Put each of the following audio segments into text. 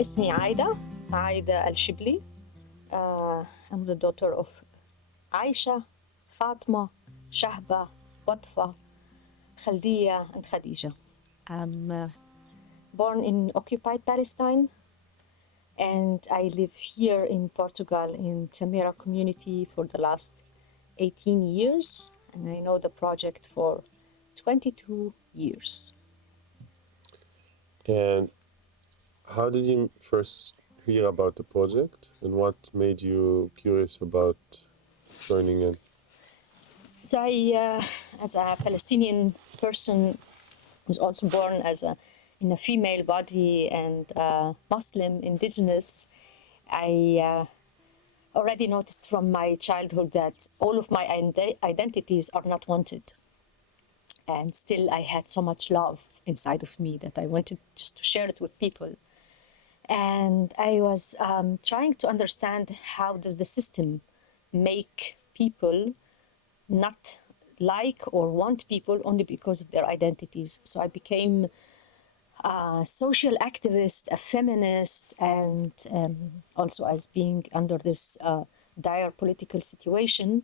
اسمي عايدة Al Shibli. I'm the daughter of Aisha, Fatima, Shahba, Watfa, Khaldiya, and Khadija. I'm born in occupied Palestine, and I live here in Portugal in Tamera community for the last 18 years, and I know the project for 22 years. And how did you first hear about the project, and what made you curious about joining in? So as a Palestinian person who's also born in a female body and Muslim, indigenous, I already noticed from my childhood that all of my identities are not wanted. And still I had so much love inside of me that I wanted just to share it with people. And I was trying to understand how does the system make people not like or want people only because of their identities. So I became a social activist, a feminist, and also as being under this dire political situation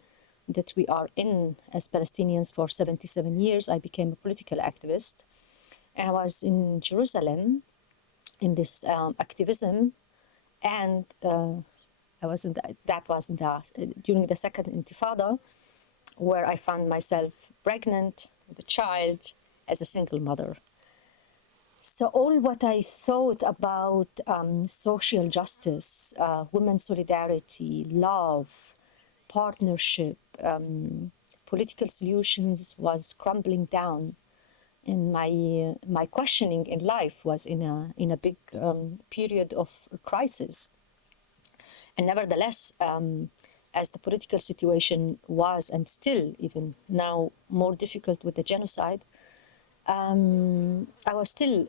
that we are in as Palestinians for 77 years, I became a political activist. I was in Jerusalem in this activism, and I was in during the second Intifada, where I found myself pregnant with a child as a single mother. So all what I thought about social justice, women's solidarity, love, partnership, political solutions was crumbling down. And my questioning in life was in a big period of crisis. And nevertheless, as the political situation was and still even now more difficult with the genocide, I was still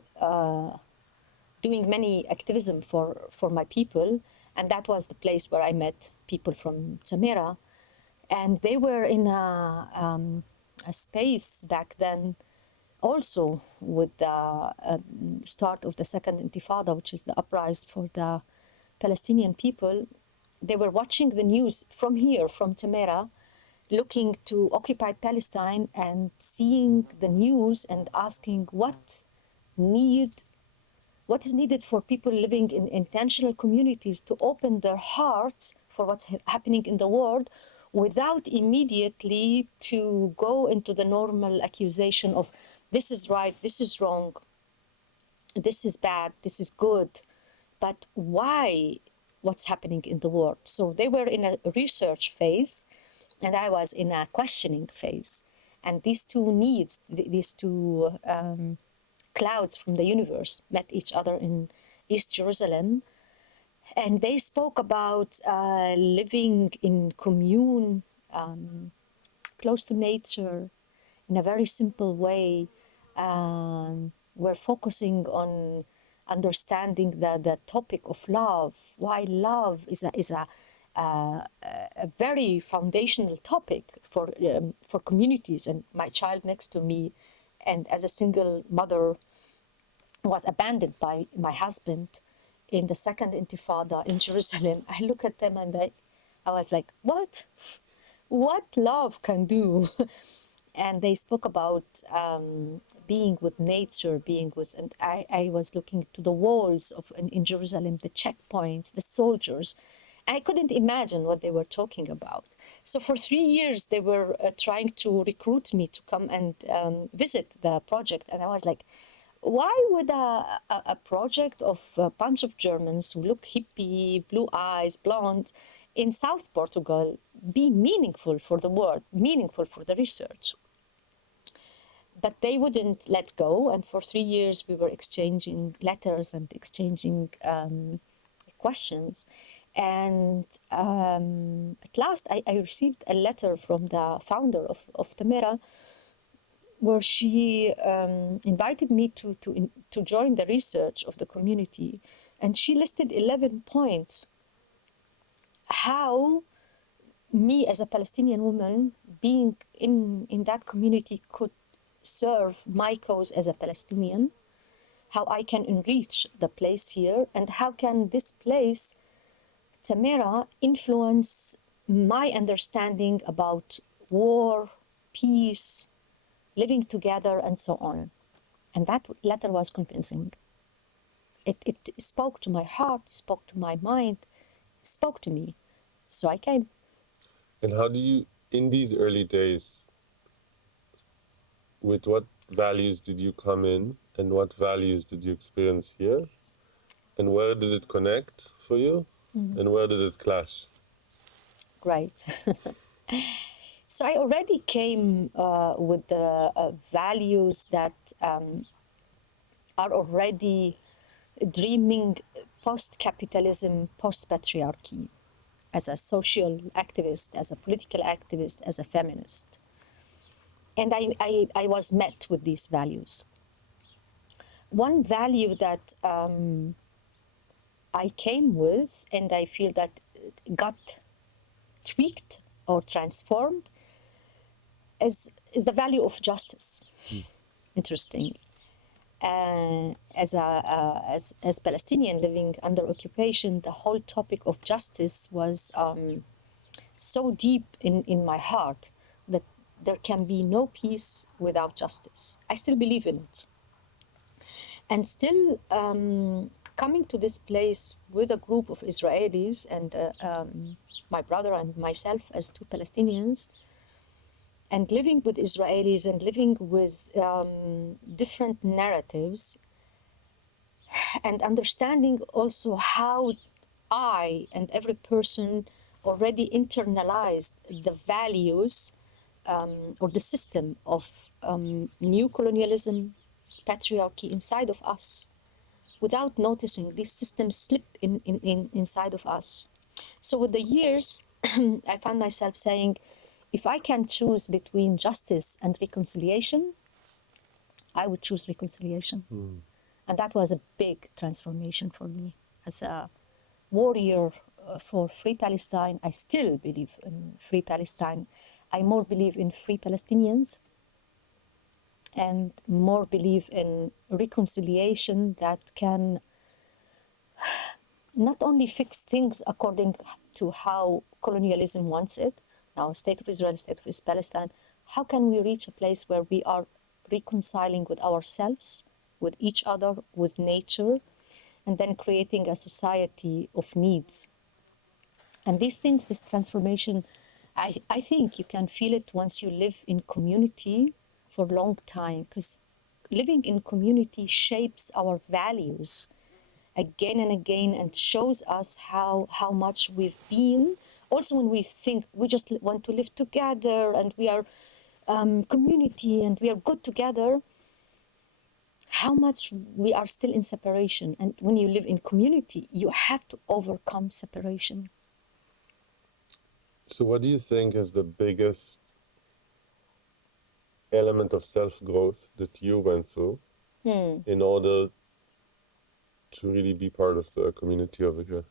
doing many activism for my people, and that was the place where I met people from Tamera, and they were in a space back then also with the start of the second Intifada, which is the uprising for the Palestinian people. They were watching the news from here, from Tamera, looking to occupied Palestine and seeing the news and asking what is needed for people living in intentional communities to open their hearts for what's happening in the world without immediately to go into the normal accusation of this is right, this is wrong, this is bad, this is good. But why? What's happening in the world? So they were in a research phase, and I was in a questioning phase. And these two needs, these two clouds from the universe met each other in East Jerusalem. And they spoke about living in commune, close to nature, in a very simple way. We're focusing on understanding the topic of love, why love is a very foundational topic for communities. And my child next to me, and as a single mother, was abandoned by my husband in the second Intifada in Jerusalem. I look at them and I was like, what love can do? And they spoke about being with nature, and I was looking to the walls in Jerusalem, the checkpoints, the soldiers. I couldn't imagine what they were talking about. So for 3 years, they were trying to recruit me to come and visit the project. And I was like, why would a project of a bunch of Germans who look hippie, blue eyes, blonde, in South Portugal be meaningful for the world, meaningful for the research? But they wouldn't let go. And for 3 years, we were exchanging letters and exchanging questions. And at last, I received a letter from the founder of Tamera, where she invited me to join the research of the community. And she listed 11 points how me as a Palestinian woman being in that community could serve my cause as a Palestinian, how I can enrich the place here, and how can this place, Tamera, influence my understanding about war, peace, living together, and so on. And that letter was convincing. It spoke to my heart, spoke to my mind, spoke to me. So I came. And how do you, in these early days, with what values did you come in and what values did you experience here? And where did it connect for you? And where did it clash? Right. So I already came with the values that are already dreaming post-capitalism, post-patriarchy, as a social activist, as a political activist, as a feminist. And I was met with these values. One value that I came with, and I feel that got tweaked or transformed, is the value of justice. Interesting. As Palestinian living under occupation, the whole topic of justice was so deep in my heart that there can be no peace without justice. I still believe in it. And still coming to this place with a group of Israelis and my brother and myself as two Palestinians, and living with Israelis and living with different narratives, and understanding also how I and every person already internalized the values or the system of new colonialism, patriarchy inside of us, without noticing these systems slip inside of us. So with the years, I found myself saying, if I can choose between justice and reconciliation, I would choose reconciliation. And that was a big transformation for me. As a warrior for free Palestine, I still believe in free Palestine. I more believe in free Palestinians and more believe in reconciliation that can not only fix things according to how colonialism wants it, now State of Israel, State of Palestine, how can we reach a place where we are reconciling with ourselves, with each other, with nature, and then creating a society of needs. And these things, this transformation, I think you can feel it once you live in community for a long time, because living in community shapes our values again and again and shows us how much we've been. Also, when we think we just want to live together and we are community and we are good together, how much we are still in separation. And when you live in community, you have to overcome separation. So what do you think is the biggest element of self-growth that you went through in order to really be part of the community over here?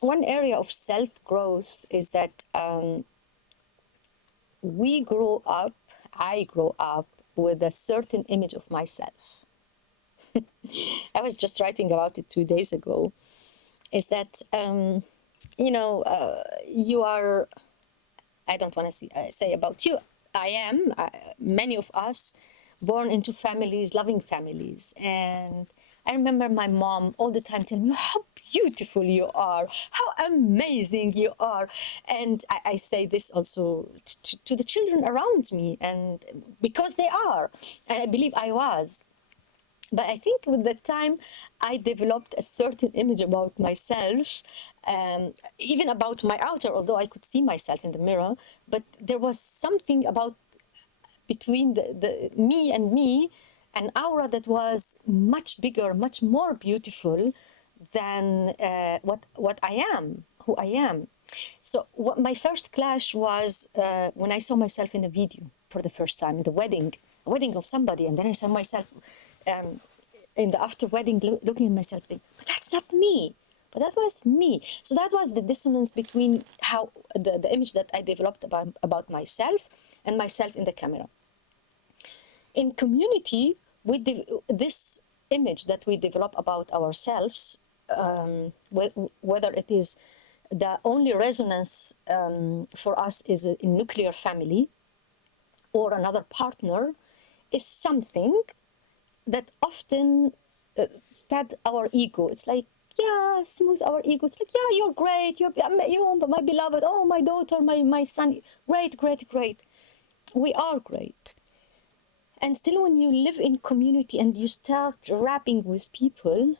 One area of self-growth is that I grow up with a certain image of myself. I was just writing about it 2 days ago. Is that, you are, I don't want to say about you, I am, many of us, born into families, loving families. And I remember my mom all the time telling me how beautiful you are, how amazing you are. And I say this also to the children around me, and because they are, and I believe I was. But I think with the time, I developed a certain image about myself, even about my outer, although I could see myself in the mirror. But there was something about between the me and me, an aura that was much bigger, much more beautiful than what I am, who I am. So my first clash was when I saw myself in a video for the first time, a wedding of somebody, and then I saw myself in the after wedding looking at myself, thinking, but that's not me. But that was me. So that was the dissonance between how the image that I developed about myself and myself in the camera. in community, this image that we develop about ourselves, whether it is the only resonance for us is a nuclear family or another partner, is something that often fed our ego. It's like, yeah, smooth our ego. It's like, yeah, you're great. You're my beloved. Oh, my daughter, my son. Great, great, great. We are great. And still, when you live in community and you start rapping with people,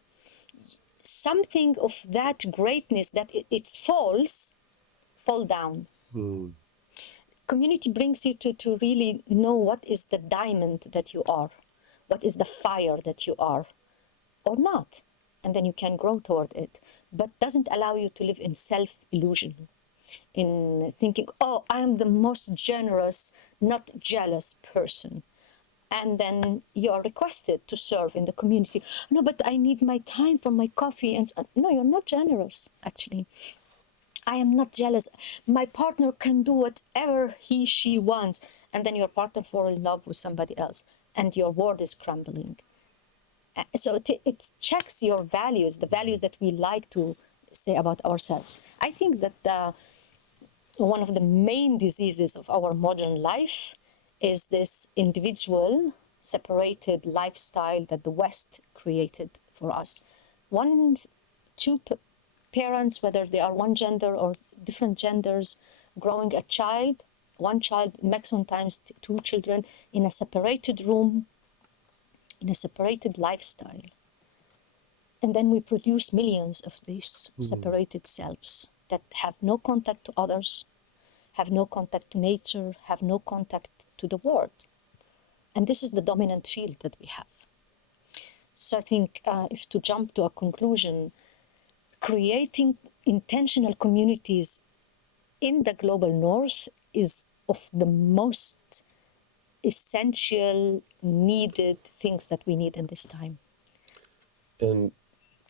something of that greatness that it's false, fall down. Community brings you to really know what is the diamond that you are, what is the fire that you are, or not. And then you can grow toward it, but doesn't allow you to live in self-illusion, in thinking, oh, I am the most generous, not jealous person. And then you are requested to serve in the community. No, but I need my time for my coffee. And so, no, you're not generous, actually. I am not jealous. My partner can do whatever she wants. And then your partner falls in love with somebody else and your world is crumbling. So it checks your values, the values that we like to say about ourselves. I think that one of the main diseases of our modern life is this individual, separated lifestyle that the West created for us. Two parents, whether they are one gender or different genders, growing a child, one child, maximum times two children, in a separated room, in a separated lifestyle. And then we produce millions of these separated selves that have no contact to others, have no contact to nature, have no contact to the world. And this is the dominant field that we have. So I think if to jump to a conclusion, creating intentional communities in the global north is of the most essential, needed things that we need in this time. And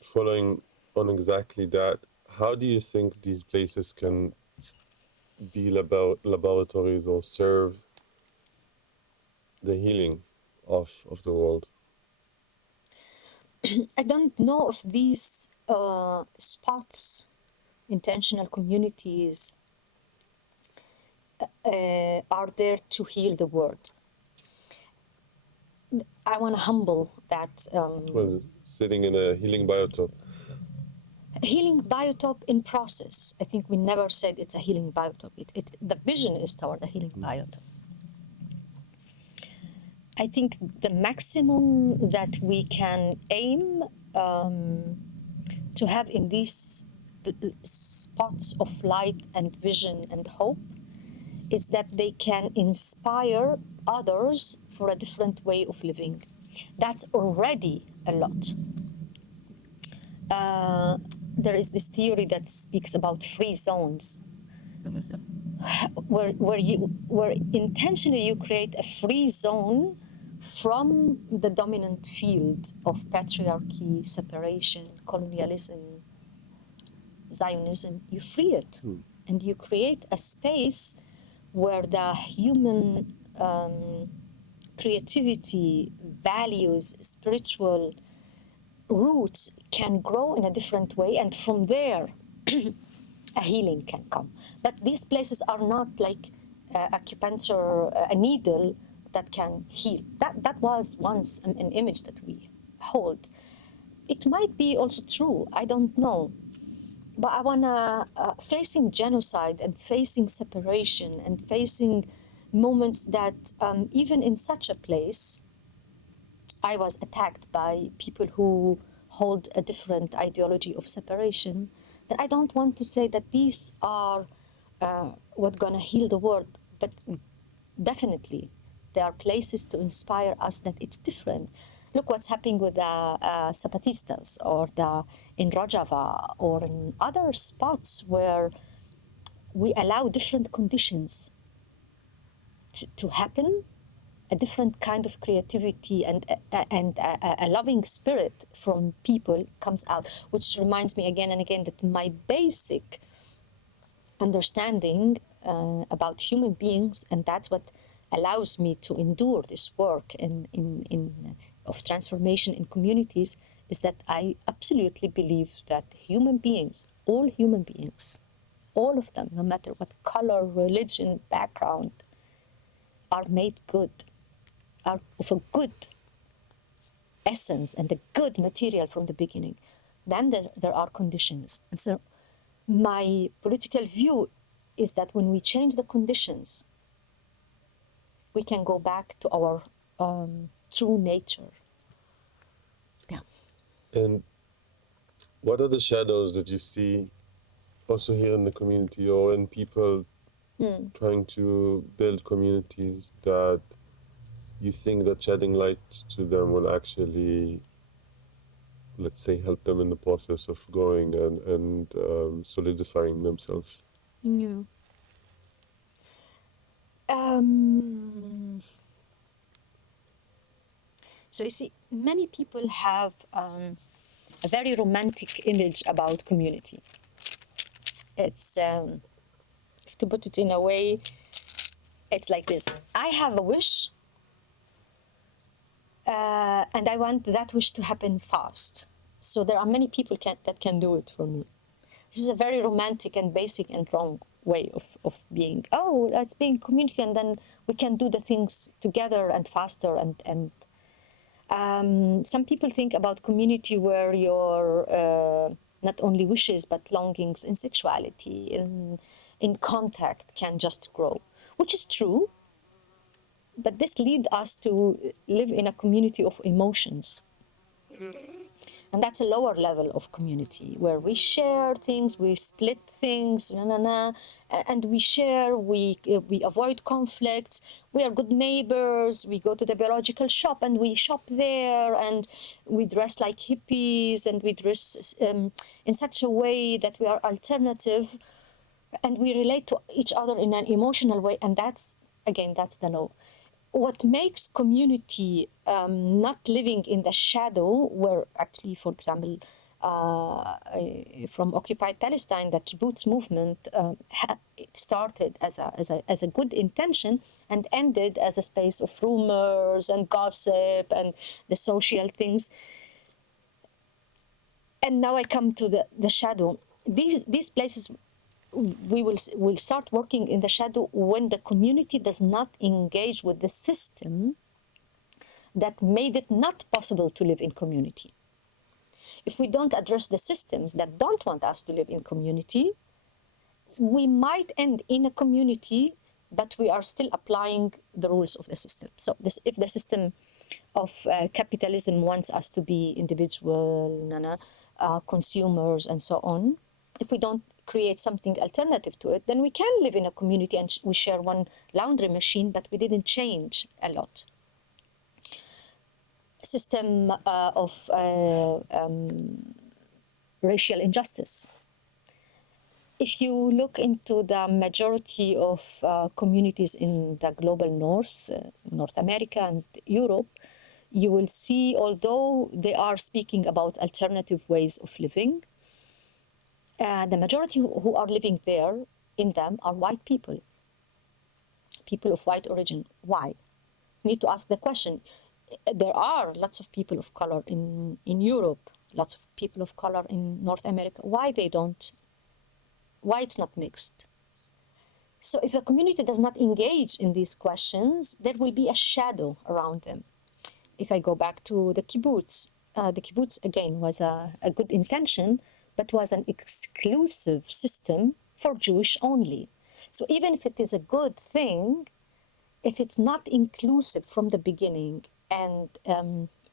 following on exactly that, how do you think these places can be laboratories or serve the healing of the world? I don't know if these spots, intentional communities, are there to heal the world. I want to humble that. Well, sitting in a healing biotope. Healing biotope in process. I think we never said it's a healing biotope. The vision is toward a healing biotope. I think the maximum that we can aim to have in these spots of light and vision and hope is that they can inspire others for a different way of living. That's already a lot. There is this theory that speaks about free zones, where intentionally you create a free zone from the dominant field of patriarchy, separation, colonialism, Zionism. You free it, and you create a space where the human creativity, values, spiritual roots can grow in a different way, and from there a healing can come. But these places are not like acupuncture, a needle that can heal. That was once an image that we hold. It might be also true, I don't know. But I want to, facing genocide and facing separation and facing moments that even in such a place, I was attacked by people who hold a different ideology of separation. And I don't want to say that these are what's going to heal the world, but definitely there are places to inspire us that it's different. Look what's happening with the Zapatistas or in Rojava or in other spots where we allow different conditions to happen. A different kind of creativity and a loving spirit from people comes out, which reminds me again and again that my basic understanding about human beings, and that's what allows me to endure this work of transformation in communities is that I absolutely believe that human beings, all of them, no matter what color, religion, background, are made good, are of a good essence and a good material from the beginning. Then there are conditions. And so my political view is that when we change the conditions, we can go back to our true nature. Yeah. And what are the shadows that you see also here in the community or in people trying to build communities that you think that shedding light to them will actually, let's say, help them in the process of growing and solidifying themselves? Yeah. So you see, many people have a very romantic image about community. It's, to put it in a way, it's like this. I have a wish, and I want that wish to happen fast. So there are many people that can do it for me. This is a very romantic and basic and wrong way of being. Oh, let's be in community, and then we can do the things together and faster. And some people think about community where your not only wishes but longings in sexuality, in contact can just grow, which is true. But this leads us to live in a community of emotions. And that's a lower level of community where we share things, we split things, and we share, we avoid conflicts, we are good neighbors, we go to the biological shop and we shop there, and we dress like hippies, and we dress in such a way that we are alternative, and we relate to each other in an emotional way, and that's the low. What makes community not living in the shadow, where actually, for example, from occupied Palestine, the kibbutz movement it started as a good intention and ended as a space of rumors and gossip and the social things. And now I come to the shadow. These places, we will start working in the shadow when the community does not engage with the system that made it not possible to live in community. If we don't address the systems that don't want us to live in community, we might end in a community, but we are still applying the rules of the system. So if the system of capitalism wants us to be individual consumers and so on, if we don't create something alternative to it, then we can live in a community and we share one laundry machine, but we didn't change a lot. System of racial injustice. If you look into the majority of communities in the global north, North America and Europe, you will see, although they are speaking about alternative ways of living, the majority who are living there in them are white people of white origin. Why? You need to ask the question. There are lots of people of color in Europe, lots of people of color in North America. Why it's not mixed? So if the community does not engage in these questions, there will be a shadow around them. If I go back to the kibbutz again was a good intention, but was an exclusive system for Jewish only. So even if it is a good thing, if it's not inclusive from the beginning and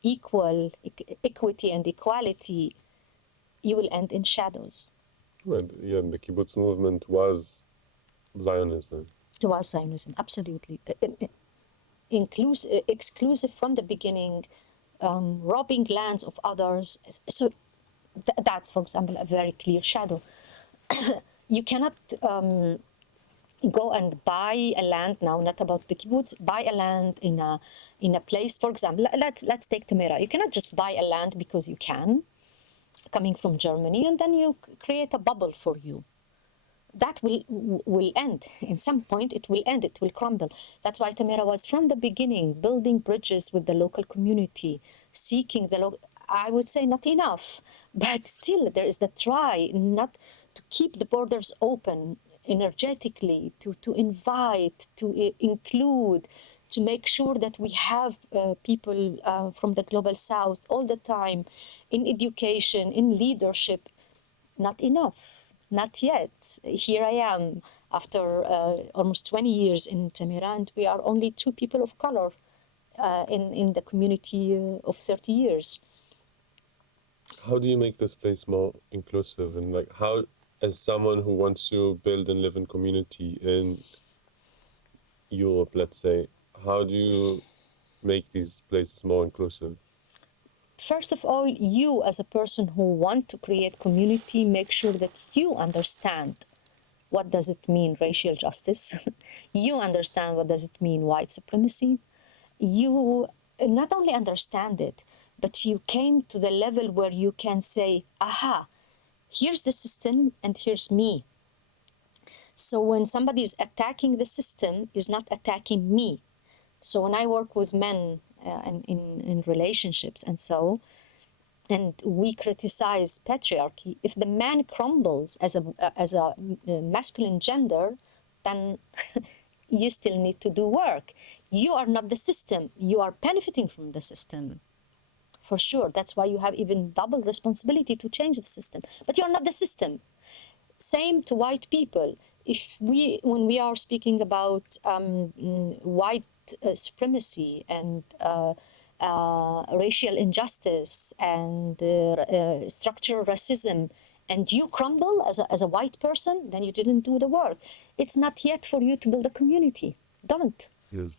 equity and equality, you will end in shadows. And yeah, the kibbutz movement was Zionism. It was Zionism, absolutely. Exclusive from the beginning, robbing lands of others. So that's, for example, a very clear shadow. You cannot go and buy a land now, not about the kibbutz, buy a land in a place, for example, let's take Tamera. You cannot just buy a land because you can, coming from Germany, and then you create a bubble for you. that will end. In some point, it will end, it will crumble. That's why Tamera was from the beginning building bridges with the local community, seeking the local. I would say not enough, but still there is the try not to keep the borders open energetically, to invite, to include, to make sure that we have people from the global south all the time in education, in leadership. Not enough, not yet. Here I am after almost 20 years in Tamera, and we are only 2 people of color in the community of 30 years. How do you make this place more inclusive? And like, how, as someone who wants to build and live in community in Europe, let's say, how do you make these places more inclusive? First of all, you as a person who want to create community, make sure that you understand what does it mean racial justice. You understand what does it mean white supremacy. You not only understand it, but you came to the level where you can say, aha, here's the system and here's me. So when somebody is attacking the system, is not attacking me. So when I work with men in relationships and we criticize patriarchy, if the man crumbles as a masculine gender, then you still need to do work. You are not the system. You are benefiting from the system. For sure. That's why you have even double responsibility to change the system. But you're not the system. Same to white people. When we are speaking about white supremacy and racial injustice and structural racism, and you crumble as a white person, then you didn't do the work. It's not yet for you to build a community. Don't. Yes.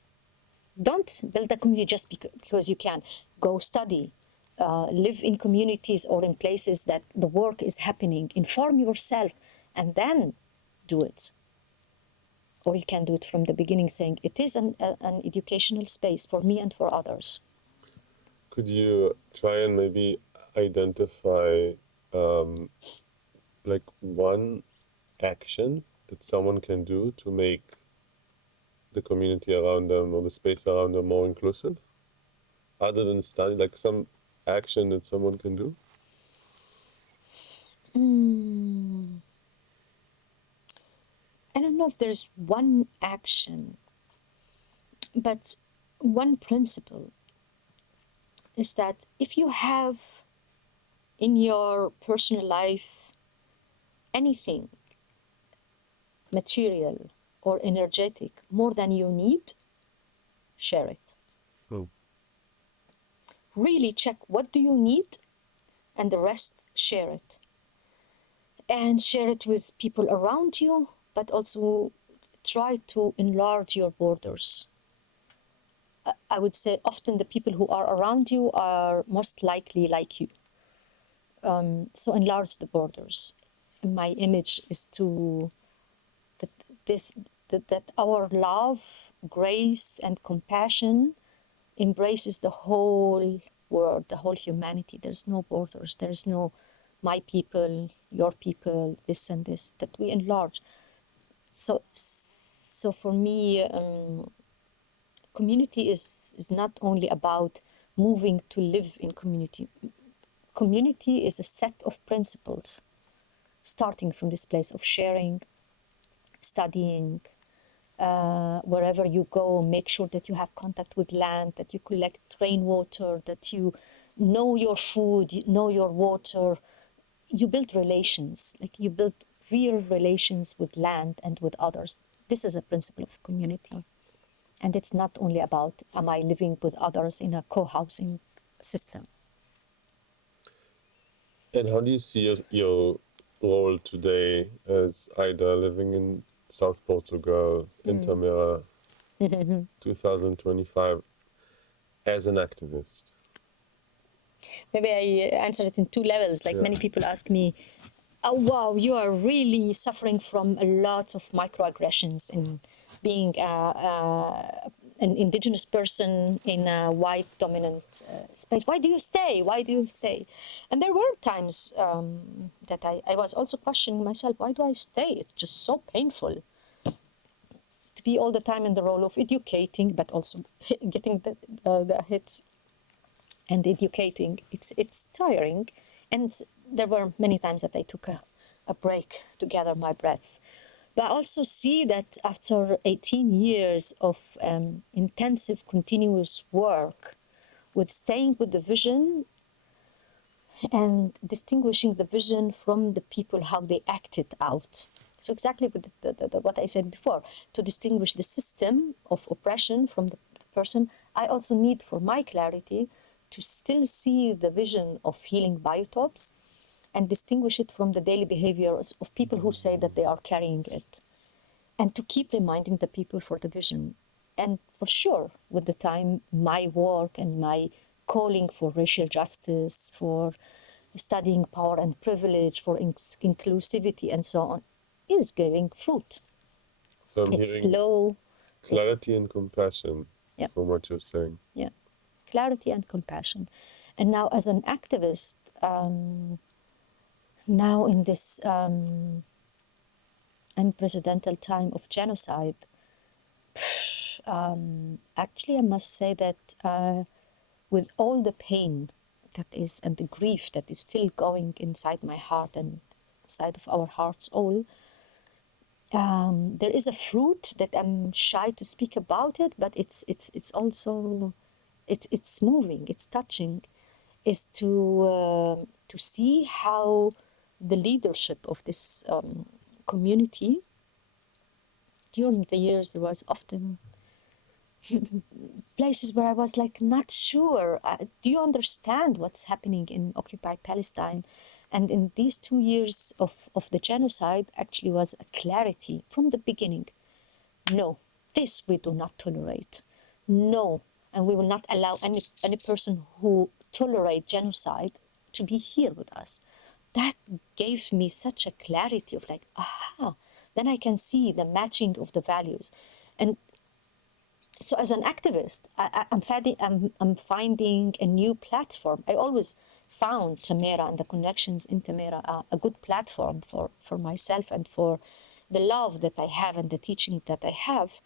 Don't build a community just because you can. Go study, live in communities or in places that the work is happening. Inform yourself and then do it. Or you can do it from the beginning, saying it is an educational space for me and for others. Could you try and maybe identify like one action that someone can do to make the community around them or the space around them more inclusive? Other than studying, like some action that someone can do? I don't know if there's one action, but one principle is that if you have in your personal life anything material or energetic more than you need, share it. Oh. Really check what do you need and the rest share it. And share it with people around you, but also try to enlarge your borders. I would say often the people who are around you are most likely like you. So enlarge the borders. And my image is that our love, grace, and compassion embraces the whole world, the whole humanity. There's no borders. There's no my people, your people, this and this, that we enlarge. So for me, community is not only about moving to live in community. Community is a set of principles, starting from this place of sharing, studying. Wherever you go, make sure that you have contact with land, that you collect rainwater, that you know your food, you know your water. You build relations, like you build real relations with land and with others. This is a principle of community. And it's not only about, am I living with others in a co-housing system? And how do you see your role today as Aida living in South Portugal, in Tamera, 2025, as an activist? Maybe I answer it in 2 levels. Like many people ask me, oh, wow, you are really suffering from a lot of microaggressions in being an indigenous person in a white dominant space. Why do you stay? Why do you stay? And there were times that I was also questioning myself, why do I stay? It's just so painful to be all the time in the role of educating, but also getting the hits and educating. It's tiring. And there were many times that I took a break to gather my breath. But I also see that after 18 years of intensive, continuous work with staying with the vision and distinguishing the vision from the people, how they act it out. So exactly with what I said before, to distinguish the system of oppression from the person, I also need for my clarity to still see the vision of healing biotopes and distinguish it from the daily behaviors of people who say that they are carrying it. And to keep reminding the people for the vision. And for sure, with the time, my work and my calling for racial justice, for studying power and privilege, for inclusivity and so on, is giving fruit. So I'm It's hearing slow. clarity and compassion Yeah. from what you're saying. Yeah, clarity and compassion. And now as an activist, now in this unprecedented time of genocide, actually I must say that with all the pain that is and the grief that is still going inside my heart and inside of our hearts all, there is a fruit that I'm shy to speak about it, but it's also it's moving, it's touching, is to see how the leadership of this community during the years, there was often places where I was like not sure. Do you understand what's happening in occupied Palestine? And in these 2 years of the genocide actually was a clarity from the beginning. No, this we do not tolerate. No, and we will not allow any person who tolerate genocide to be here with us. That gave me such a clarity of like, aha, then I can see the matching of the values. And so as an activist, I'm finding a new platform. I always found Tamera and the connections in Tamera a good platform for myself and for the love that I have and the teaching that I have.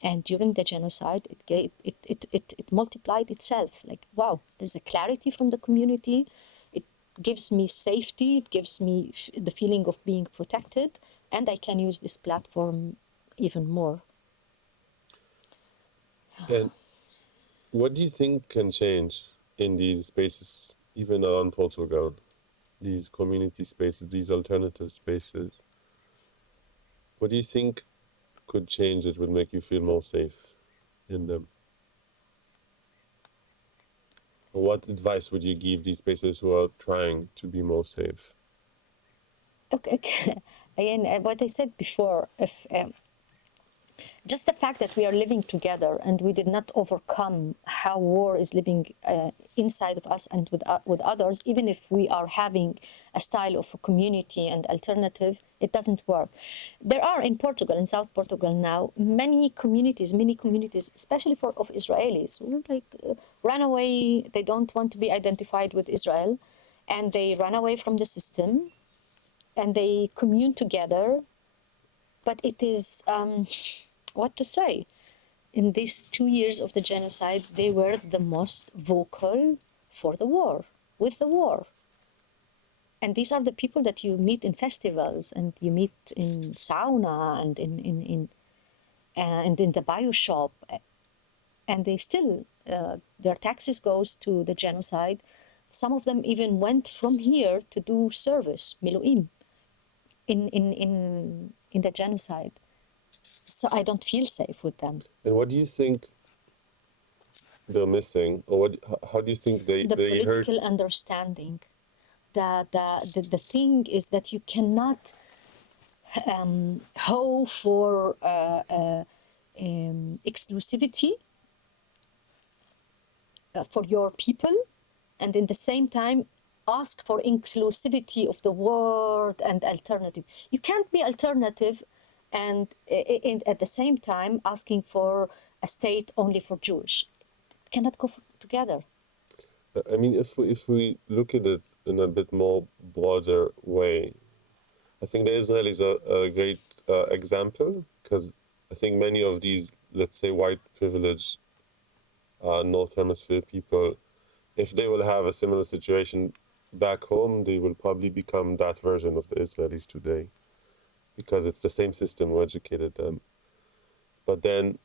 And during the genocide, it multiplied itself. Like, wow, there's a clarity from the community. It gives me safety. It gives me the feeling of being protected. And I can use this platform even more. And what do you think can change in these spaces, even around Portugal, these community spaces, these alternative spaces? What do you think could change that would make you feel more safe in them? Or what advice would you give these spaces who are trying to be more safe? Okay. Again, what I said before, if just the fact that we are living together and we did not overcome how war is living inside of us and with others, even if we are having a style of a community and alternative, it doesn't work. There are in Portugal, in South Portugal now, many communities, especially of Israelis, who run away. They don't want to be identified with Israel, and they run away from the system, and they commune together. But it is what to say? In these 2 years of the genocide, they were the most vocal for the war, with the war. And these are the people that you meet in festivals and you meet in sauna and in the bio shop. And they still, their taxes goes to the genocide. Some of them even went from here to do service, miluim, in the genocide. So I don't feel safe with them. And what do you think they're missing, or how do you think they political understanding? The thing is that you cannot hope for exclusivity for your people, and in the same time ask for inclusivity of the world and alternative. You can't be alternative and at the same time asking for a state only for Jewish. It cannot go together. I mean, if we look at it in a bit more broader way, I think the Israel is a great example, because I think many of these, let's say, white privileged North Hemisphere people, if they will have a similar situation back home, they will probably become that version of the Israelis today, because it's the same system who educated them. But then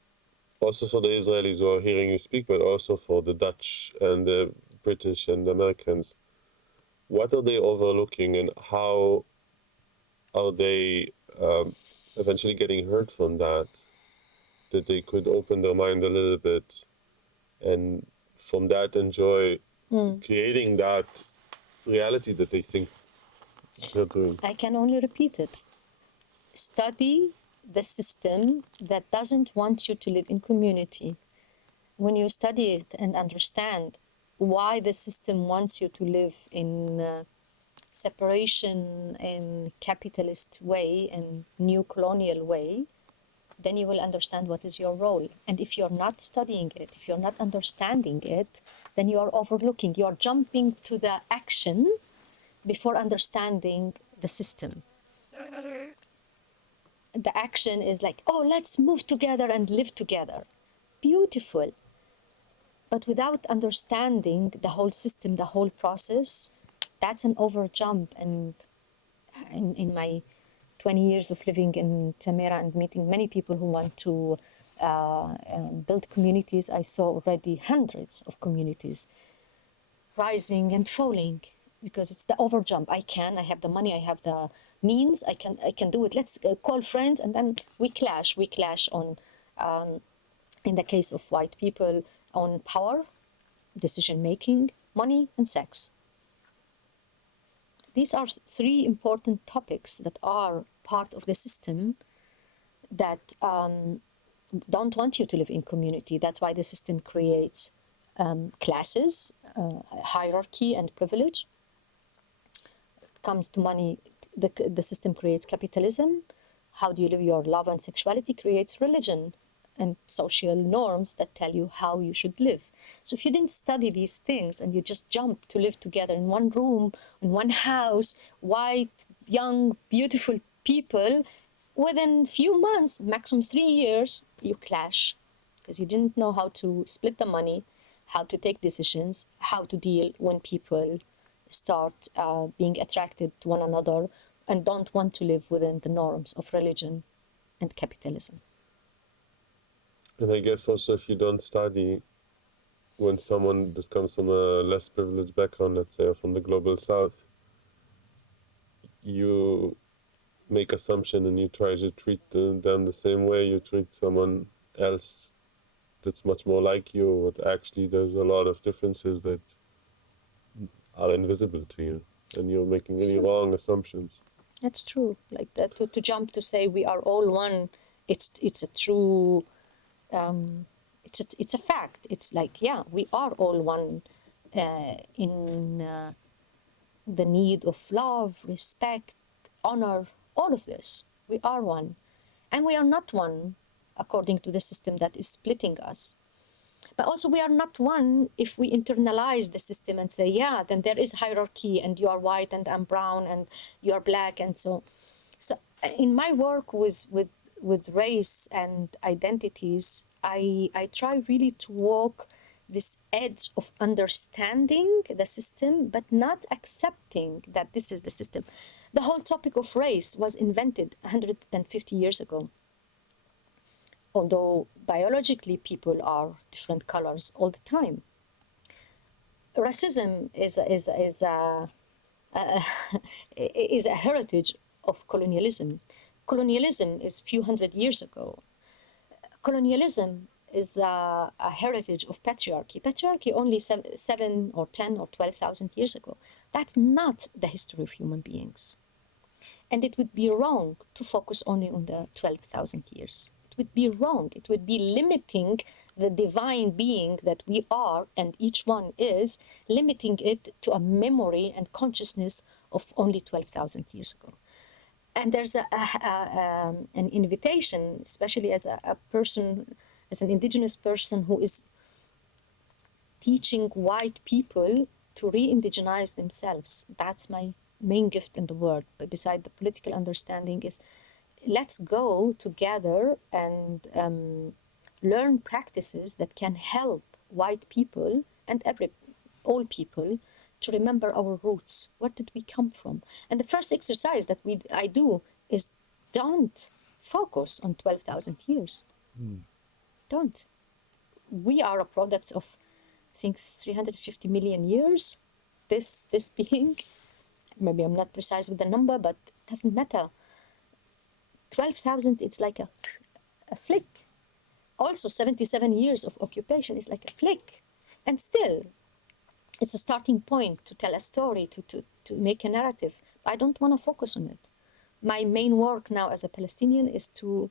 also for the Israelis who are hearing you speak, but also for the Dutch and the British and the Americans, what are they overlooking, and how are they eventually getting hurt from that they could open their mind a little bit, and from that enjoy creating that reality that they think they're doing. I can only repeat it. Study the system that doesn't want you to live in community. When you study it and understand why the system wants you to live in separation in capitalist way and new colonial way, then you will understand what is your role. And if you're not studying it, if you're not understanding it, then you are overlooking. You are jumping to the action before understanding the system. The action is like, oh, let's move together and live together. Beautiful. But without understanding the whole system, the whole process, that's an overjump. And in my 20 years of living in Tamera and meeting many people who want to build communities, I saw already hundreds of communities rising and falling, because it's the overjump. I have the money, I have the means, I can do it. Let's call friends, and then we clash on, in the case of white people, on power, decision making, money, and sex. These are three important topics that are part of the system that don't want you to live in community. That's why the system creates classes, hierarchy, and privilege. It comes to money, the system creates capitalism. How do you live your love and sexuality creates religion and social norms that tell you how you should live. So if you didn't study these things and you just jump to live together in one room, in one house, white, young, beautiful people, within few months, maximum 3 years, you clash, because you didn't know how to split the money, how to take decisions, how to deal when people start being attracted to one another and don't want to live within the norms of religion and capitalism. And I guess also, if you don't study, when someone that comes from a less privileged background, let's say, or from the global south, you make assumption and you try to treat them the same way you treat someone else that's much more like you, but actually there's a lot of differences that are invisible to you, and you're making really wrong assumptions. That's true. Like that, to jump to say we are all one, it's a true, it's a fact. It's like, yeah, we are all one in the need of love, respect, honor, all of this. We are one. And we are not one according to the system that is splitting us. But also we are not one if we internalize the system and say, yeah, then there is hierarchy, and you are white and I'm brown and you are black, and so. So in my work with race and identities, I try really to walk this edge of understanding the system, but not accepting that this is the system. The whole topic of race was invented 150 years ago. Although biologically people are different colors all the time. Racism is a heritage of colonialism. Colonialism is a few hundred years ago. Colonialism is a heritage of patriarchy. Patriarchy only 7 or 10 or 12,000 years ago. That's not the history of human beings. And it would be wrong to focus only on the 12,000 years. It would be wrong. It would be limiting the divine being that we are, and each one is, limiting it to a memory and consciousness of only 12,000 years ago. And there's an invitation, especially as a person as an indigenous person who is teaching white people to re-indigenize themselves. That's my main gift in the world. But beside the political understanding is, let's go together and learn practices that can help white people and all people to remember our roots. Where did we come from? And the first exercise that I do is, don't focus on 12,000 years. Don't. We are a product of, I think, 350 million years. This being, maybe I'm not precise with the number, but it doesn't matter. 12,000, it's like a flick. Also, 77 years of occupation is like a flick. And still, it's a starting point to tell a story, to make a narrative. I don't want to focus on it. My main work now as a Palestinian is to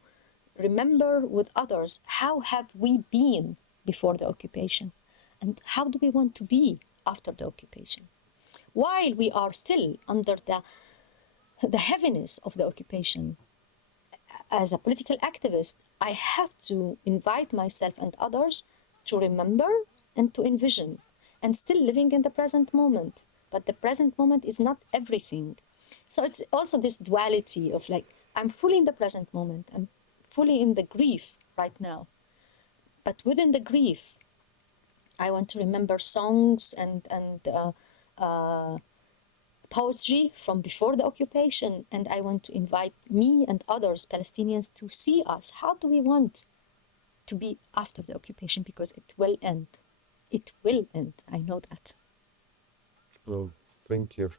remember with others, how have we been before the occupation? And how do we want to be after the occupation? While we are still under the heaviness of the occupation, as a political activist, I have to invite myself and others to remember and to envision, and still living in the present moment. But the present moment is not everything. So it's also this duality of like, I'm fully in the present moment, I'm fully in the grief right now. But within the grief, I want to remember songs and poetry from before the occupation, and I want to invite me and others, Palestinians, to see us. How do we want to be after the occupation? Because it will end. It will end. I know that. Well, thank you.